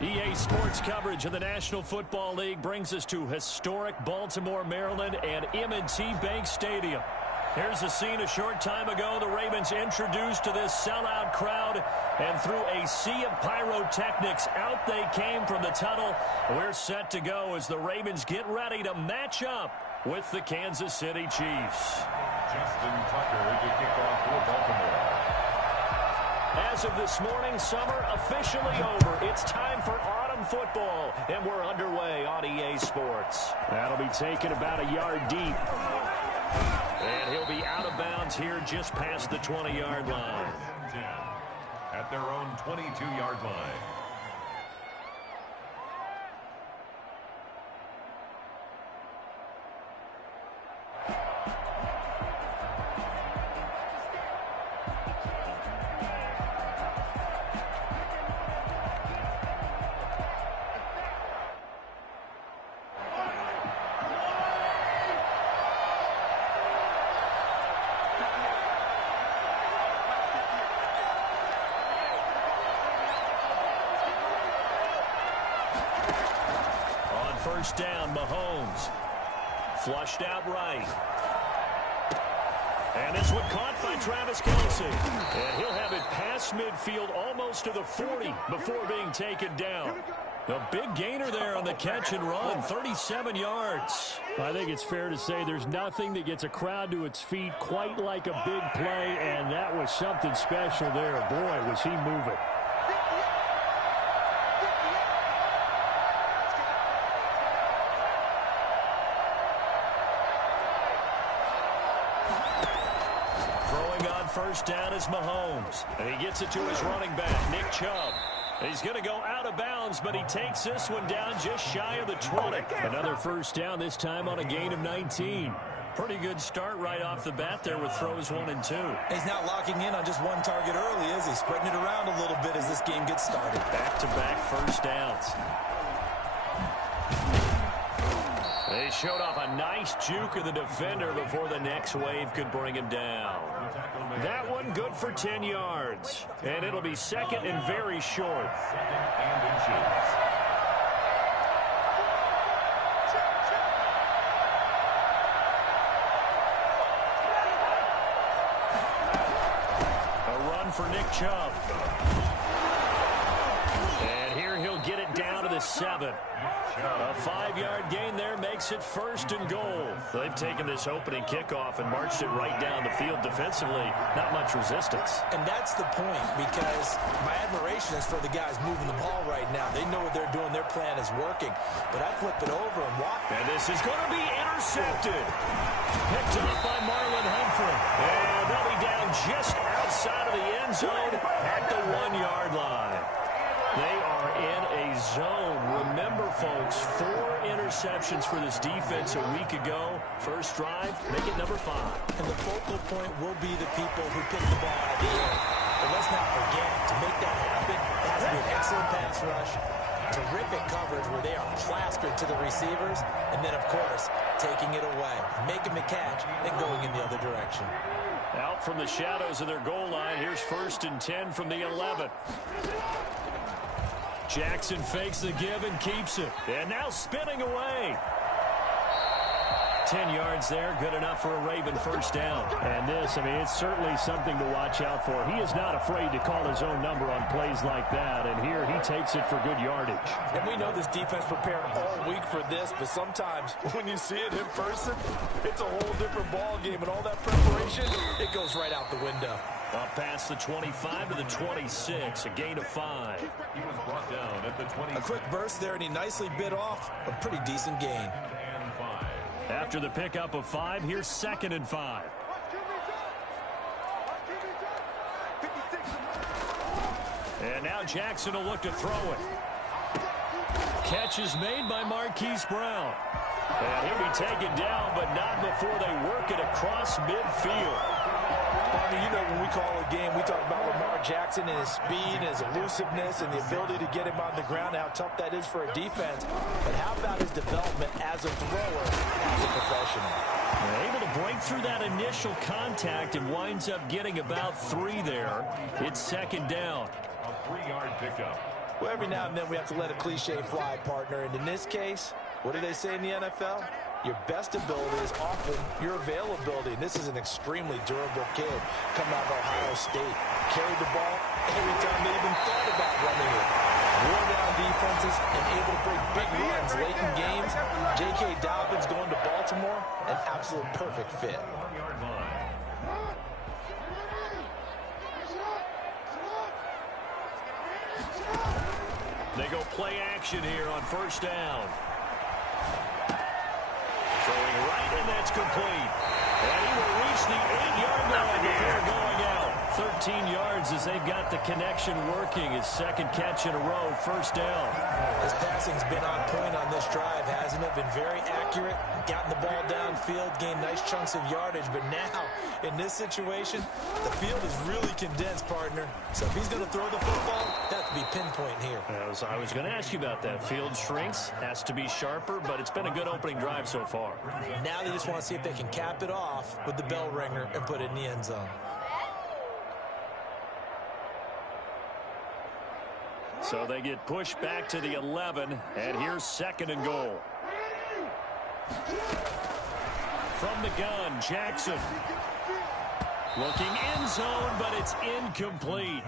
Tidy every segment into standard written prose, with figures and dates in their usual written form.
EA Sports coverage of the National Football League brings us to historic Baltimore, Maryland and M&T Bank Stadium. Here's a scene a short time ago. The Ravens introduced to this sellout crowd, and through a sea of pyrotechnics, out they came from the tunnel. We're set to go as the Ravens get ready to match up with the Kansas City Chiefs. Justin Tucker to kick off for Baltimore. As of this morning, summer officially over. It's time for autumn football, and we're underway on EA Sports. That'll be taken about a yard deep. And he'll be out of bounds here just past the 20-yard line. At their own 22-yard line. First down, Mahomes. Flushed out right. And this one caught by Travis Kelce. And he'll have it past midfield almost to the 40 before being taken down. A big gainer there on the catch and run, 37 yards. I think it's fair to say there's nothing that gets a crowd to its feet quite like a big play, and that was something special there. Boy, was he moving. First down is Mahomes, and he gets it to his running back, Nick Chubb. He's going to go out of bounds, but he takes this one down just shy of the 20. Another first down, this time on a gain of 19. Pretty good start right off the bat there with throws 1 and 2. He's not locking in on just one target early, is he? Spreading it around a little bit as this game gets started. Back-to-back first downs. They showed off a nice juke of the defender before the next wave could bring him down. That one good for 10 yards. And it'll be second and very short. A run for Nick Chubb. And here he'll get it down to the 7. A 5-yard gain there makes it first and goal. They've taken this opening kickoff and marched it right down the field defensively. Not much resistance. And that's the point, because my admiration is for the guys moving the ball right now. They know what they're doing. Their plan is working. But I flip it over and walk. And this is going to be intercepted. Picked up by Marlon Humphrey. And they'll be down just outside of the end zone at the 1-yard line. They are in a zone. Remember, folks, 4 interceptions for this defense a week ago. First drive, make it number 5. And the focal point will be the people who pick the ball out of the air. But let's not forget, to make that happen, it has to be an excellent pass rush, terrific coverage where they are plastered to the receivers, and then, of course, taking it away, making the catch, and going in the other direction. Out from the shadows of their goal line, here's first and 10 from the 11. Jackson fakes the give and keeps it. And now spinning away. 10 yards there, good enough for a Raven first down. And this, I mean, it's certainly something to watch out for. He is not afraid to call his own number on plays like that, and here he takes it for good yardage. And we know this defense prepared all week for this, but sometimes when you see it in person, it's a whole different ball game, and all that preparation, it goes right out the window. Up past the 25 to the 26, a gain of 5. He was brought down at the 20. A quick burst there, and he nicely bit off a pretty decent gain. After the pickup of 5, here's second and 5. And now Jackson will look to throw it. Catch is made by Marquise Brown. And he'll be taken down, but not before they work it across midfield. Barney, you know when we call a game, we talk about Lamar Jackson and his speed, and his elusiveness, and the ability to get him on the ground, how tough that is for a defense. But how about his development as a thrower, as a professional? Able to break through that initial contact and winds up getting about 3 there. It's second down. A 3-yard pickup. Well, every now and then we have to let a cliche fly, partner. And in this case, what do they say in the NFL? Your best ability is often your availability. And this is an extremely durable kid coming out of Ohio State. Carried the ball every time they even thought about running it. Wore down defenses and able to break big runs late in games. J.K. Dobbins going to Baltimore, an absolute perfect fit. They go play action here on first down. Throwing right, and that's complete. And he will reach the 8-yard line before going out. 13 yards as they've got the connection working. His second catch in a row, first down. His passing's been on point on this drive, hasn't it? Been very accurate, gotten the ball downfield, gained nice chunks of yardage. But now, in this situation, the field is really condensed, partner. So if he's going to throw the football, that could be pinpoint here. I was going to ask you about that. Field shrinks, has to be sharper, but it's been a good opening drive so far. Now they just want to see if they can cap it off with the bell ringer and put it in the end zone. So they get pushed back to the 11, and here's second and goal. From the gun, Jackson. Looking end zone, but it's incomplete.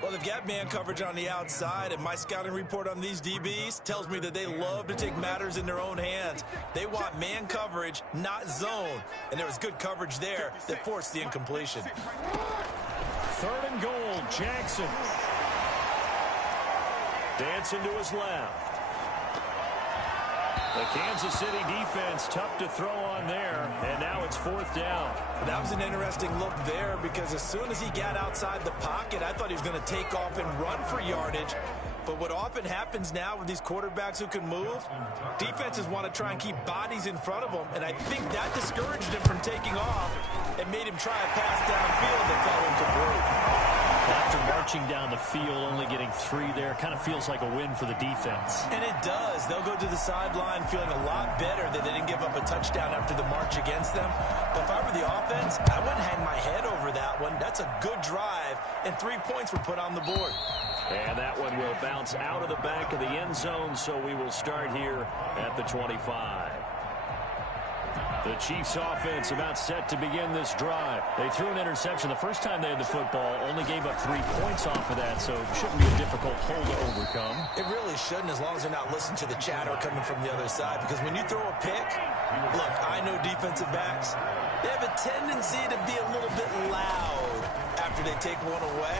Well, they've got man coverage on the outside, and my scouting report on these DBs tells me that they love to take matters in their own hands. They want man coverage, not zone. And there was good coverage there that forced the incompletion. Third and goal, Jackson. Dancing to his left. The Kansas City defense tough to throw on there, and now it's fourth down. That was an interesting look there because as soon as he got outside the pocket, I thought he was going to take off and run for yardage. But what often happens now with these quarterbacks who can move, defenses want to try and keep bodies in front of them, and I think that discouraged him from taking off and made him try a pass downfield that fell incomplete. After marching down the field, only getting 3 there, kind of feels like a win for the defense. And it does. They'll go to the sideline feeling a lot better that they didn't give up a touchdown after the march against them. But if I were the offense, I wouldn't hang my head over that one. That's a good drive, and 3 points were put on the board. And that one will bounce out of the back of the end zone, so we will start here at the 25. The Chiefs offense about set to begin this drive. They threw an interception the first time they had the football, only gave up 3 points off of that, so it shouldn't be a difficult hole to overcome. It really shouldn't, as long as they're not listening to the chatter coming from the other side, because when you throw a pick, look, I know defensive backs, they have a tendency to be a little bit loud after they take one away.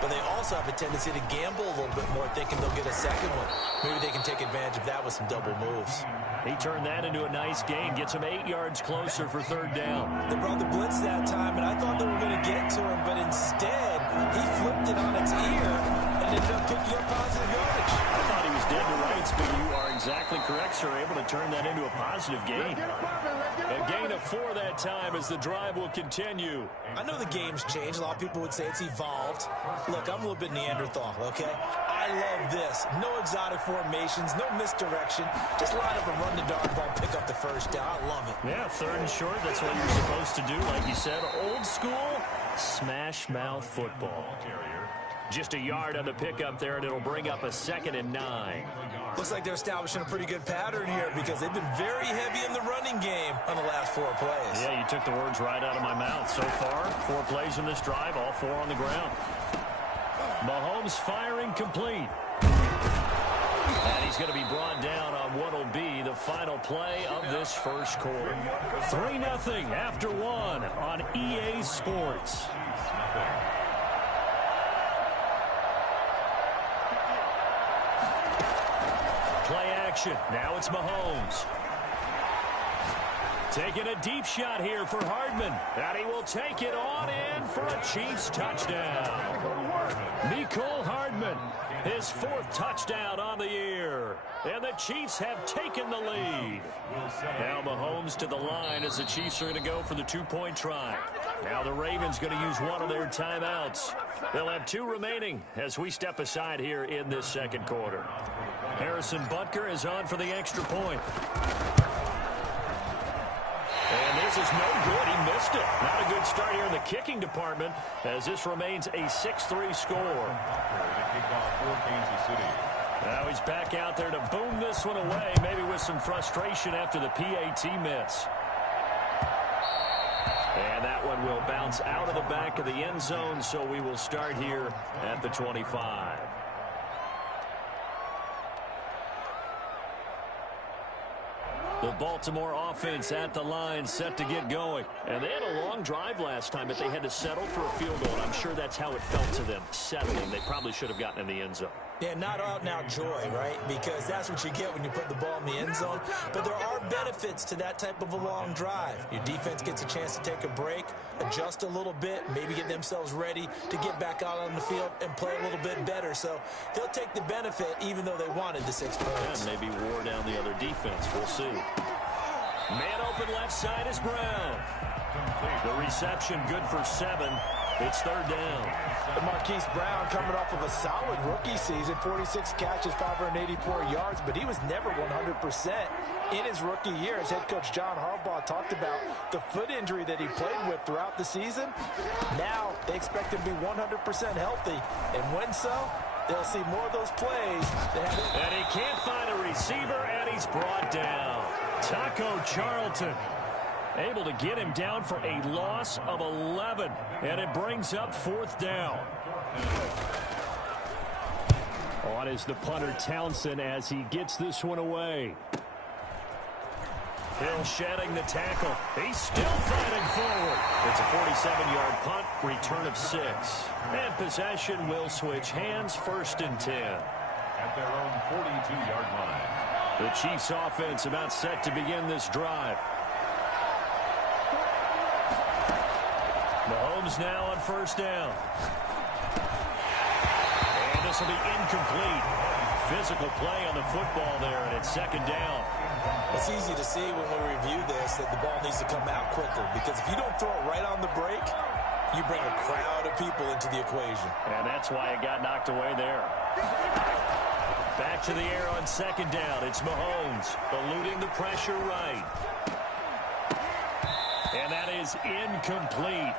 But they also have a tendency to gamble a little bit more, thinking they'll get a second one. Maybe they can take advantage of that with some double moves. He turned that into a nice gain, gets him 8 yards closer for third down. They brought the blitz that time, and I thought they were going to get to him, but instead, he flipped it on its ear and ended up picking up positive yardage. I thought he was dead to rights, but you are exactly correct, sir. Able to turn that into a positive gain. A gain of 4 that time as the drive will continue. I know the game's changed. A lot of people would say it's evolved. Look, I'm a little bit Neanderthal, okay? I love this. No exotic formations, no misdirection. Just line up and run the dodgeball, pick up the first down. I love it. Yeah, third and short, that's what you're supposed to do. Like you said, old school, smash mouth football. Just a yard on the pickup there, and it'll bring up a 2nd and 9. Looks like they're establishing a pretty good pattern here because they've been very heavy in the running game on the last 4 plays. Yeah, you took the words right out of my mouth. So far, 4 plays in this drive, all 4 on the ground. Mahomes firing complete. And he's going to be brought down on what will be the final play of this first quarter. 3-0 after 1 on EA Sports. Play action. Now it's Mahomes. Taking a deep shot here for Hardman. And he will take it on in for a Chiefs touchdown. Mecole Hardman, his 4th touchdown on the year. And the Chiefs have taken the lead. Now Mahomes to the line as the Chiefs are going to go for the 2-point try. Now the Ravens going to use one of their timeouts. They'll have 2 remaining as we step aside here in this second quarter. Harrison Butker is on for the extra point. And this This is no good. He missed it. Not a good start here in the kicking department as this remains a 6-3 score. Kickoff for Kansas City. Now he's back out there to boom this one away, maybe with some frustration after the PAT miss. And that one will bounce out of the back of the end zone, so we will start here at the 25. The Baltimore offense at the line, set to get going. And they had a long drive last time, but they had to settle for a field goal. And I'm sure that's how it felt to them, settling. They probably should have gotten in the end zone. Yeah, not out-and-out joy, right? Because that's what you get when you put the ball in the end zone. But there are benefits to that type of a long drive. Your defense gets a chance to take a break, adjust a little bit, maybe get themselves ready to get back out on the field and play a little bit better. So they'll take the benefit even though they wanted the 6 points. And maybe wore down the other defense. We'll see. Man open left side is Brown. The reception good for 7. It's third down. Marquise Brown coming off of a solid rookie season, 46 catches, 584 yards, but he was never 100% in his rookie year. As head coach John Harbaugh talked about the foot injury that he played with throughout the season. Now they expect him to be 100% healthy, and when so, they'll see more of those plays. And he can't find a receiver, and he's brought down. Taco Charlton able to get him down for a loss of 11, and it brings up 4th down. On is the punter Townsend as he gets this one away. Hill shedding the tackle. He's still fighting forward. It's a 47-yard punt, return of 6. And possession will switch hands, 1st and 10. At their own 42-yard line. The Chiefs offense about set to begin this drive. Mahomes now on 1st down. And this will be incomplete. Physical play on the football there, and it's 2nd down. It's easy to see when we review this that the ball needs to come out quicker, because if you don't throw it right on the break, you bring a crowd of people into the equation. And that's why it got knocked away there. Back to the air on 2nd down. It's Mahomes eluding the pressure right. And that is incomplete.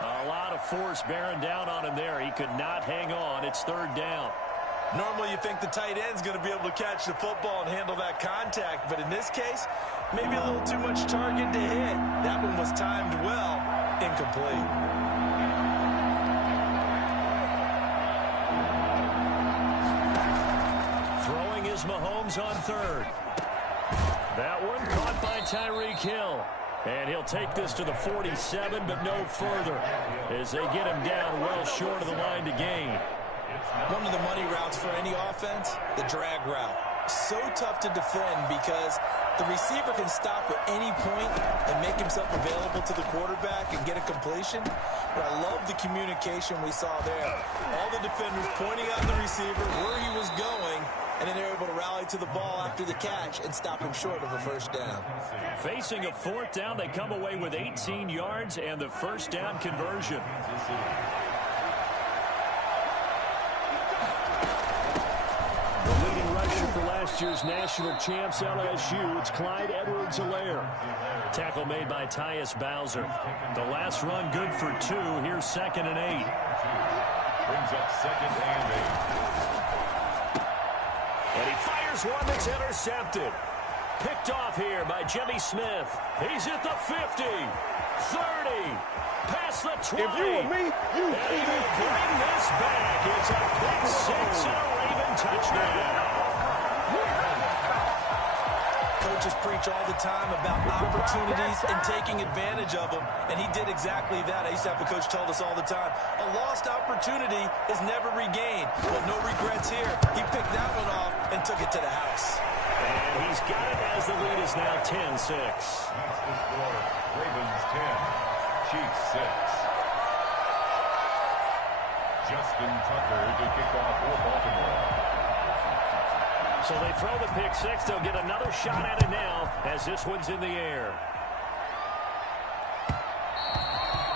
A lot of force bearing down on him there. He could not hang on. It's 3rd down. Normally you think the tight end's going to be able to catch the football and handle that contact, but in this case, maybe a little too much target to hit. That one was timed well, incomplete. Throwing is Mahomes on 3rd. That one caught by Tyreek Hill. And he'll take this to the 47, but no further, as they get him down well short of the line to gain. One of the money routes for any offense, the drag route. So tough to defend because the receiver can stop at any point and make himself available to the quarterback and get a completion. But I love the communication we saw there. All the defenders pointing out the receiver, where he was going, and then they're able to rally to the ball after the catch and stop him short of a 1st down. Facing a 4th down, they come away with 18 yards and the 1st down conversion. The leading rusher for last year's national champs LSU, it's Clyde Edwards-Helaire. Tackle made by Tyus Bowser. The last run good for 2. Here's 2nd and 8. Brings up 2nd and 8. And he fires one that's intercepted. Picked off here by Jimmy Smith. He's at the 50, 30, past the 20. If you were me, you and he will bring this back. It's a pick 6 and a Raven touchdown. Coaches preach all the time about opportunities and taking advantage of them, and he did exactly that. I used to have a coach told us all the time, a lost opportunity is never regained. Well, no regrets here. He picked that one off and took it to the house. And he's got it as the lead is now 10-6. That's the score. Ravens 10, Chiefs 6. Justin Tucker to kick off for Baltimore. So they throw the pick 6. They'll get another shot at it now as this one's in the air.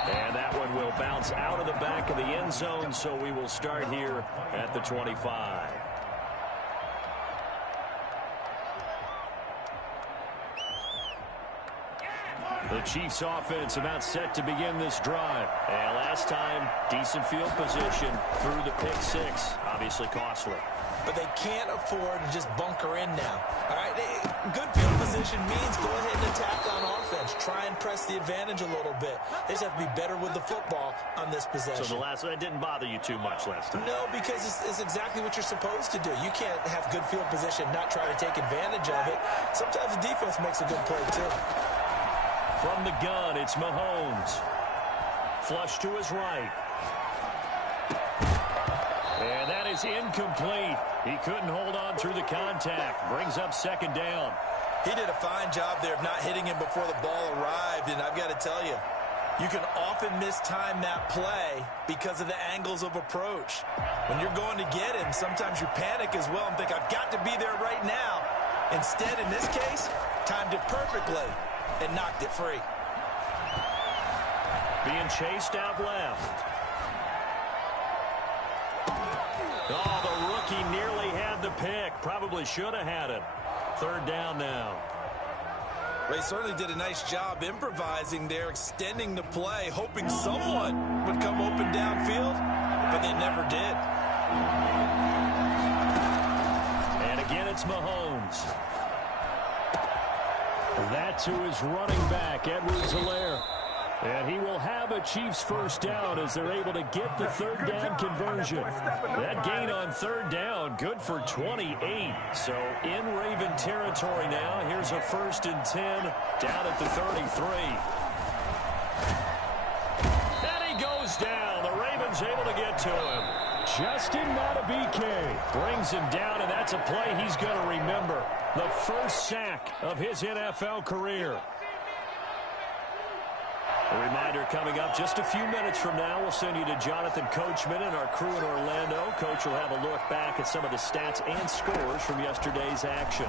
And that one will bounce out of the back of the end zone, so we will start here at the 25. The Chiefs offense about set to begin this drive. And last time, decent field position through the pick six. Obviously costly. But they can't afford to just bunker in now. All right, good field position means go ahead and attack on offense. Try and press the advantage a little bit. They just have to be better with the football on this possession. So the last one, that didn't bother you too much last time? No, because it's exactly what you're supposed to do. You can't have good field position, not try to take advantage of it. Sometimes the defense makes a good play, too. From the gun, it's Mahomes. Flush to his right. And that is incomplete. He couldn't hold on through the contact. Brings up second down. He did a fine job there of not hitting him before the ball arrived, and I've got to tell you, you can often mistime that play because of the angles of approach. When you're going to get him, sometimes you panic as well and think, I've got to be there right now. Instead, in this case, timed it perfectly and knocked it free. Being chased out left. Oh, the rookie nearly had the pick. Probably should have had it. Third down now. They certainly did a nice job improvising there, extending the play, hoping someone would come open downfield, but they never did. And again, it's Mahomes. That to his running back, Edwards-Helaire. And he will have a Chiefs first down as they're able to get the third down conversion. That gain on third down, good for 28. So in Raven territory now. Here's a 1st and 10 down at the 33. And he goes down. The Ravens able to get to him. Justin Madubuike Brings him down, and that's a play he's going to remember. The first sack of his NFL career. A reminder coming up just a few minutes from now. We'll send you to Jonathan Coachman and our crew in Orlando. Coach will have a look back at some of the stats and scores from yesterday's action.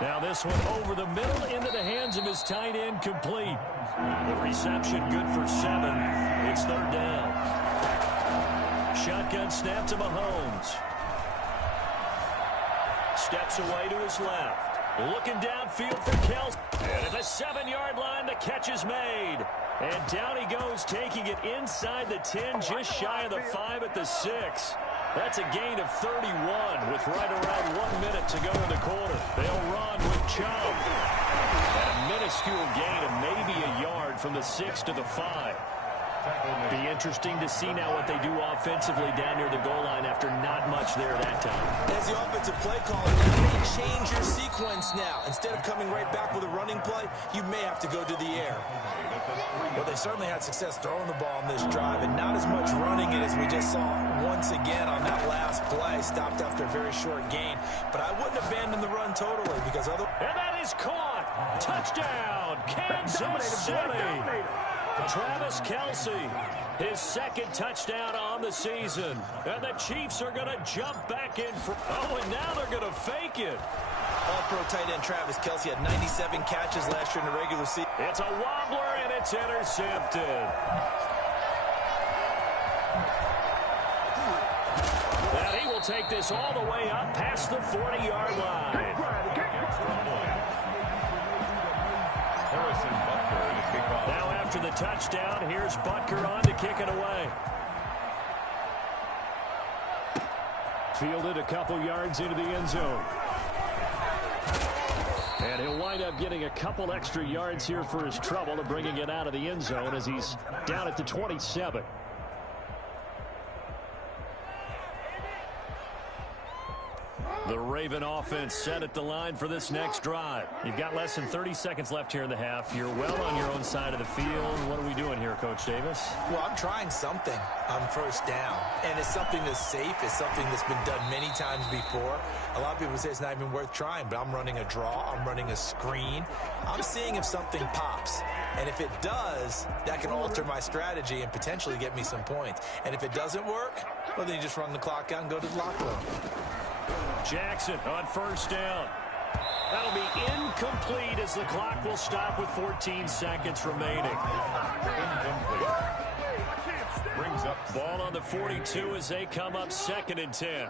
Now this one over the middle into the hands of his tight end, complete. The reception good for 7. It's third down. Shotgun snap to Mahomes. Steps away to his left. Looking downfield for Kelce. And at the 7-yard line, the catch is made. And down he goes, taking it inside the 10, just shy of the 5 at the 6. That's a gain of 31 with right around 1 minute to go in the quarter. They'll run with Chubb. And a minuscule gain of maybe a yard from the 6 to the 5. Be interesting to see now what they do offensively down near the goal line after not much there that time. As the offensive play caller, you may change your sequence now. Instead of coming right back with a running play, you may have to go to the air. Well, they certainly had success throwing the ball in this drive, and not as much running it as we just saw once again on that last play. Stopped after a very short gain. But I wouldn't abandon the run totally because other... And that is caught. Touchdown, Kansas City. Travis Kelce, his 2nd touchdown on the season. And the Chiefs are going to jump back in. Oh, and now they're going to fake it. All-pro tight end Travis Kelce had 97 catches last year in the regular season. It's a wobbler, and it's intercepted. And he will take this all the way up past the 40-yard line. Now after the touchdown, here's Butker on to kick it away. fielded a couple yards into the end zone. And he'll wind up getting a couple extra yards here for his trouble of bringing it out of the end zone as he's down at the 27. The Raven offense set at the line for this next drive. You've got less than 30 seconds left here in the half. You're well on your own side of the field. What are we doing here, Coach Davis? Well, I'm trying something on first down, and it's something that's safe. It's something that's been done many times before. A lot of people say it's not even worth trying, but I'm running a draw. I'm running a screen. I'm seeing if something pops. And if it does, that can alter my strategy and potentially get me some points. And if it doesn't work, well, then you just run the clock out and go to the locker room. Jackson on first down. That'll be incomplete as the clock will stop with 14 seconds remaining. Brings up Ball on the 42 as they come up 2nd and 10.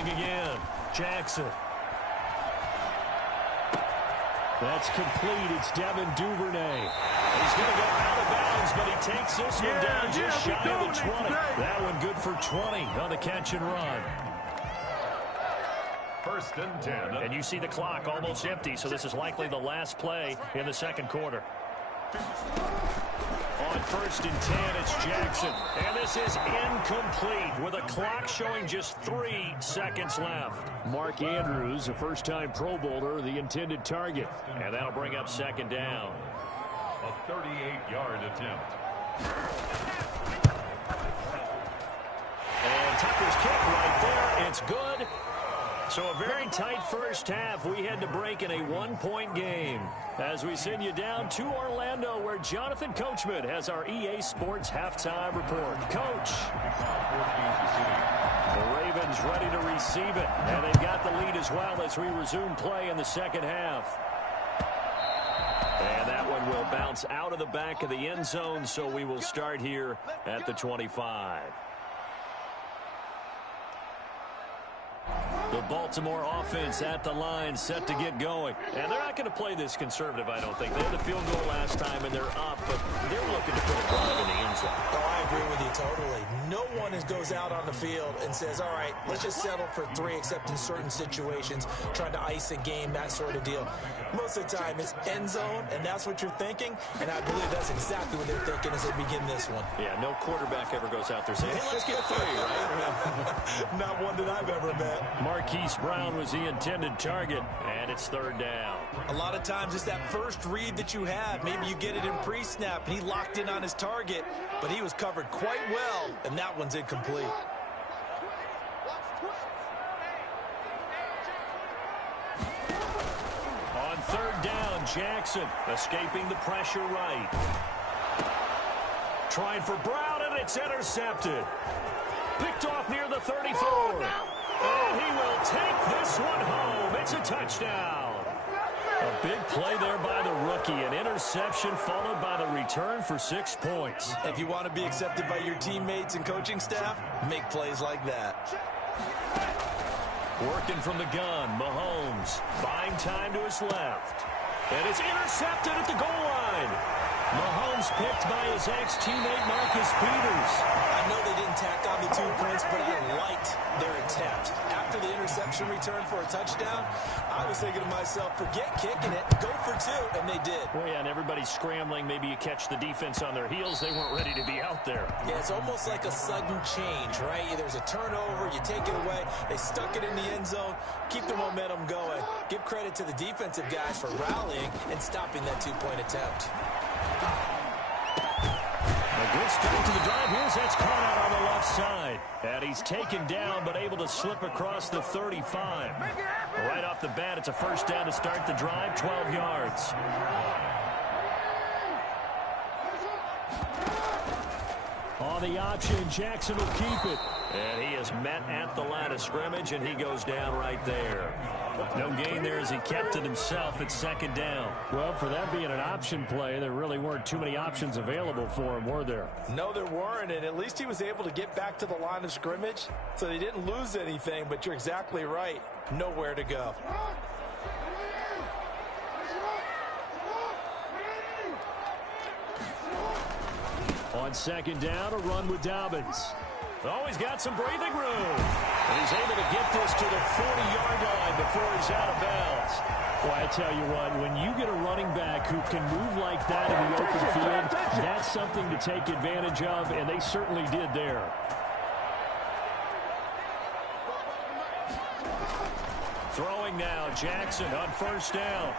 throwing again. Jackson. That's complete. It's Devin Duvernay. He's going to go out of bounds, but he takes this one down just shy of the 20. That one good for 20 on the catch and run. 1st and 10. And you see the clock almost empty, so this is likely the last play in the second quarter. On 1st and 10, it's Jackson. And this is incomplete with a clock showing just 3 seconds left. Mark Andrews, a first-time Pro Bowler, the intended target. And that'll bring up 2nd down. A 38-yard attempt. And Tucker's kick right there. It's good. So a very tight first half. We had to break in a 1-point game. As we send you down to Orlando, where Jonathan Coachman has our EA Sports halftime report. Coach. The Ravens ready to receive it. And they've got the lead as well as we resume play in the second half. And that one will bounce out of the back of the end zone, so we will start here at the 25. The Baltimore offense at the line, set to get going. And they're not going to play this conservative, I don't think. They had the field goal last time, and they're up, but they're looking to put a drive in the end zone. Oh, I agree with you totally. No one goes out on the field and says, all right, let's just settle for 3, except in certain situations, trying to ice a game, that sort of deal. Most of the time, it's end zone, and that's what you're thinking, and I believe that's exactly what they're thinking as they begin this one. Yeah, no quarterback ever goes out there saying, hey, let's get 3, right? Not one that I've ever met. Marquise Brown was the intended target, and it's 3rd down. A lot of times it's that first read that you have. Maybe you get it in pre-snap, and he locked in on his target, but he was covered quite well, and that one's incomplete. On 3rd down, Jackson escaping the pressure right. Trying for Brown, and it's intercepted. Picked off near the 34. And he will take this one home. It's a touchdown. A big play there by the rookie. An interception followed by the return for 6 points. If you want to be accepted by your teammates and coaching staff, make plays like that. Working from the gun, Mahomes buying time to his left. And it's intercepted at the goal line. Mahomes picked by his ex-teammate Marcus Peters. I know they didn't tack on the 2 points, but I liked their attempt. After the interception return for a touchdown, I was thinking to myself, forget kicking it, go for 2, and they did. Well, yeah, and everybody's scrambling. Maybe you catch the defense on their heels. They weren't ready to be out there. Yeah, it's almost like a sudden change, right? There's a turnover, you take it away, they stuck it in the end zone, keep the momentum going. Give credit to the defensive guys for rallying and stopping that 2-point attempt. A good start to the drive. Here's that's caught out on the left side. And he's taken down but able to slip across the 35. Right off the bat, it's a 1st down to start the drive, 12 yards. On the option, Jackson will keep it. And he is met at the line of scrimmage, and he goes down right there. No gain there as he kept it himself at 2nd down. Well, for that being an option play, there really weren't too many options available for him, were there? No, there weren't, and at least he was able to get back to the line of scrimmage, so they didn't lose anything, but you're exactly right. Nowhere to go. On 2nd down, a run with Dobbins. Oh, he's got some breathing room. And he's able to get this to the 40-yard line before he's out of bounds. Well, I tell you what, when you get a running back who can move like that in the open field, that's something to take advantage of, and they certainly did there. Throwing now, Jackson on 1st down.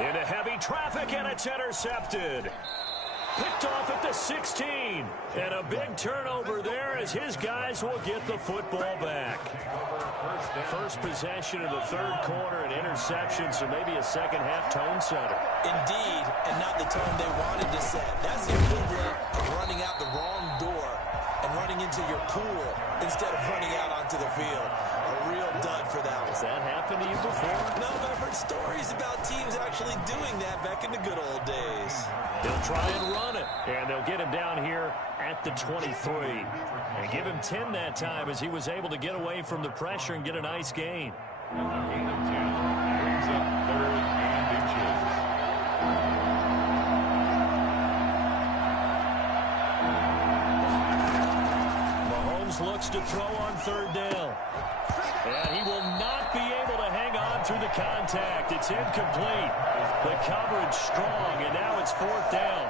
Into heavy traffic, and it's intercepted. Picked off at the 16. And a big turnover there as his guys will get the football back. First possession of the 3rd quarter, an interception, so maybe a second-half tone setter. Indeed, and not the tone they wanted to set. That's the equivalent of running out the wrong door and running into your pool instead of running out onto the field. A real dud for that one. Has that happened to you before? No, but I've heard stories about teams actually doing that back in the good old days. They'll try and run it, and they'll get him down here at the 23. And give him 10 that time as he was able to get away from the pressure and get a nice gain. And a gain of 10 brings up 3rd and inches. Mahomes looks to throw on 3rd down. And he will not be able to hang on through the contact. It's incomplete. The coverage strong, and now it's 4th down.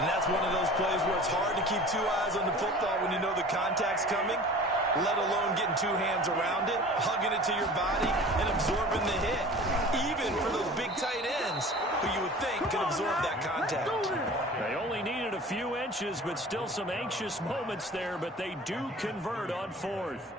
And that's one of those plays where it's hard to keep 2 eyes on the football when you know the contact's coming, let alone getting 2 hands around it, hugging it to your body, and absorbing the hit. Even for those big tight ends who you would think could absorb that contact. They only needed a few inches, but still some anxious moments there, but they do convert on 4th.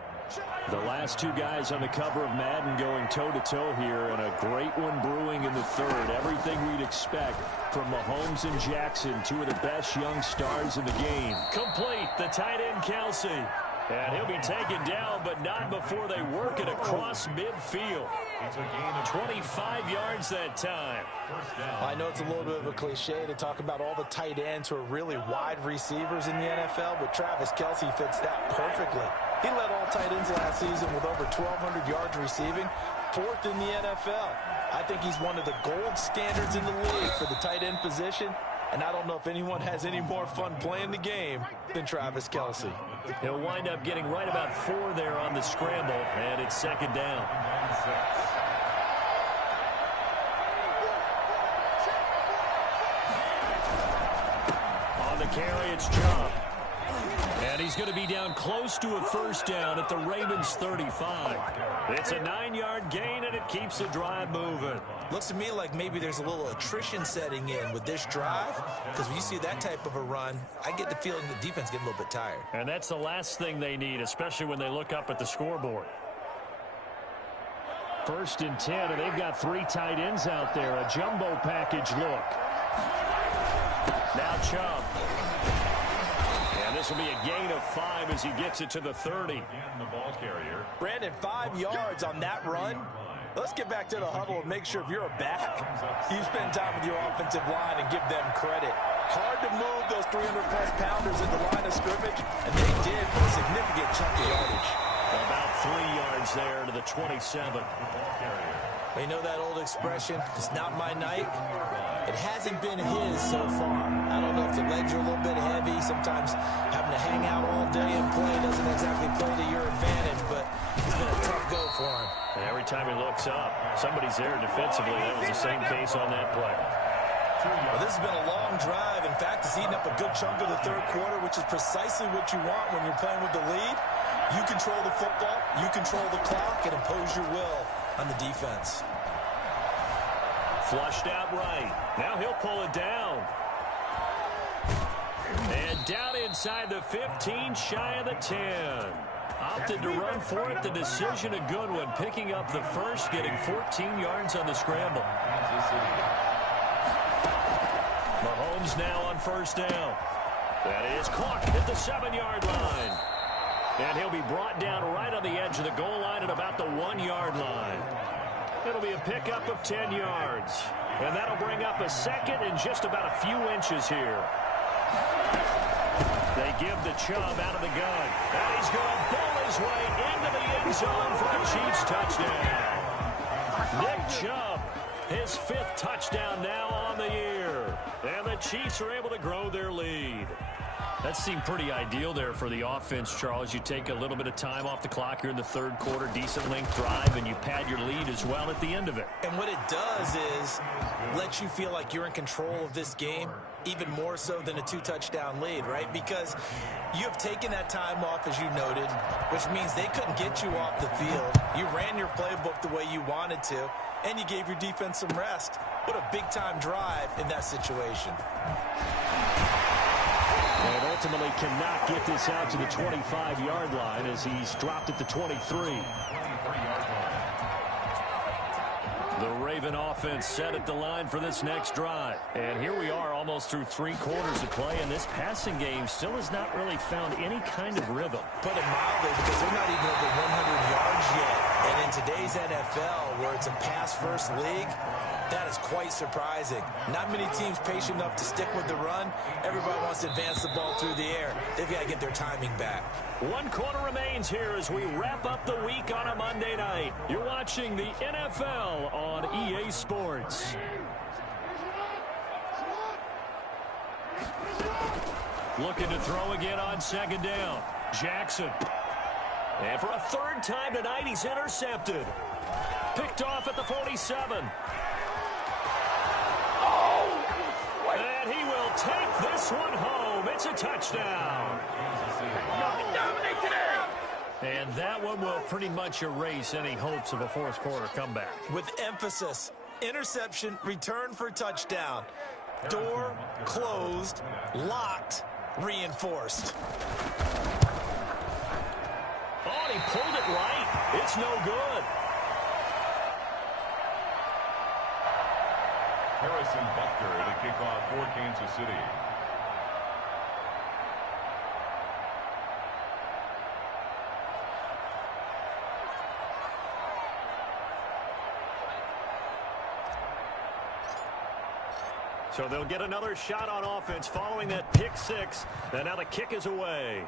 The last 2 guys on the cover of Madden going toe-to-toe here, and a great one brewing in the 3rd. Everything we'd expect from Mahomes and Jackson, 2 of the best young stars in the game. Complete, the tight end Kelsey. And he'll be taken down, but not before they work it across midfield. 25 yards that time. I know it's a little bit of a cliche to talk about all the tight ends who are really wide receivers in the NFL, but Travis Kelce fits that perfectly. He led all tight ends last season with over 1,200 yards receiving, 4th in the NFL. I think he's one of the gold standards in the league for the tight end position, and I don't know if anyone has any more fun playing the game than Travis Kelce. He'll wind up getting right about 4 there on the scramble, and it's 2nd down. On the carry, it's Chubb. And he's going to be down close to a 1st down at the Ravens 35. It's a 9-yard gain, and it keeps the drive moving. Looks to me like maybe there's a little attrition setting in with this drive, because when you see that type of a run, I get the feeling the defense getting a little bit tired. And that's the last thing they need, especially when they look up at the scoreboard. 1st and 10, and they've got 3 tight ends out there. A jumbo package look. Now Chubb. And this will be a gain of 5 as he gets it to the 30. The ball carrier. Brandon, 5 yards on that run. Let's get back to the huddle and make sure if you're a back, you spend time with your offensive line and give them credit. Hard to move those 300-plus pounders in the line of scrimmage, and they did for a significant chunk of yardage. About 3 yards there to the 27. You know that old expression, it's not my night? It hasn't been his so far. I don't know if the legs are a little bit heavy. Sometimes having to hang out all day and play doesn't exactly play to your advantage, but it's been a tough go for him. And every time he looks up, somebody's there defensively. That was the same case on that play. Well, this has been a long drive. In fact, it's eaten up a good chunk of the 3rd quarter, which is precisely what you want when you're playing with the lead. You control the football, you control the clock, and impose your will on the defense. Flushed out right. Now he'll pull it down. And down inside the 15, shy of the 10. Opted to run for it. The decision a good one. Picking up the 1st, getting 14 yards on the scramble. Mahomes now on 1st down. That is caught at the 7-yard line. And he'll be brought down right on the edge of the goal line at about the 1-yard line. It'll be a pickup of 10 yards. And that'll bring up a 2nd and just about a few inches here. They give the Chubb out of the gun. And he's going to pull his way into the end zone for a Chiefs touchdown. Nick Chubb, his 5th touchdown now on the year. And the Chiefs are able to grow their lead. That seemed pretty ideal there for the offense, Charles. You take a little bit of time off the clock here in the 3rd quarter, decent length drive, and you pad your lead as well at the end of it. And what it does is let you feel like you're in control of this game, even more so than a 2-touchdown lead, right? Because you have taken that time off, as you noted, which means they couldn't get you off the field. You ran your playbook the way you wanted to, and you gave your defense some rest. What a big-time drive in that situation. And ultimately cannot get this out to the 25-yard line as he's dropped at the 23. The Raven offense set at the line for this next drive. And here we are almost through 3 quarters of play, and this passing game still has not really found any kind of rhythm. Put it mildly, because they're not even over 100 yards yet. And in today's NFL, where it's a pass-first league, that is quite surprising. Not many teams patient enough to stick with the run. Everybody wants to advance the ball through the air. They've got to get their timing back. 1 quarter remains here as we wrap up the week on a Monday night. You're watching the NFL on EA Sports. Looking to throw again on 2nd down. Jackson. And for a 3rd time tonight, he's intercepted. Picked off at the 47. And he will take this one home. It's a touchdown. And that one will pretty much erase any hopes of a 4th quarter comeback. With emphasis, interception, return for touchdown. Door closed, locked, reinforced. Oh, he pulled it right. It's no good. Harrison Butker to kick off for Kansas City. So they'll get another shot on offense following that pick 6. And now the kick is away.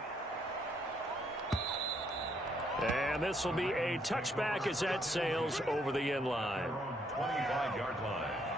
And this will be a touchback as that sails over the end line. 25-yard line.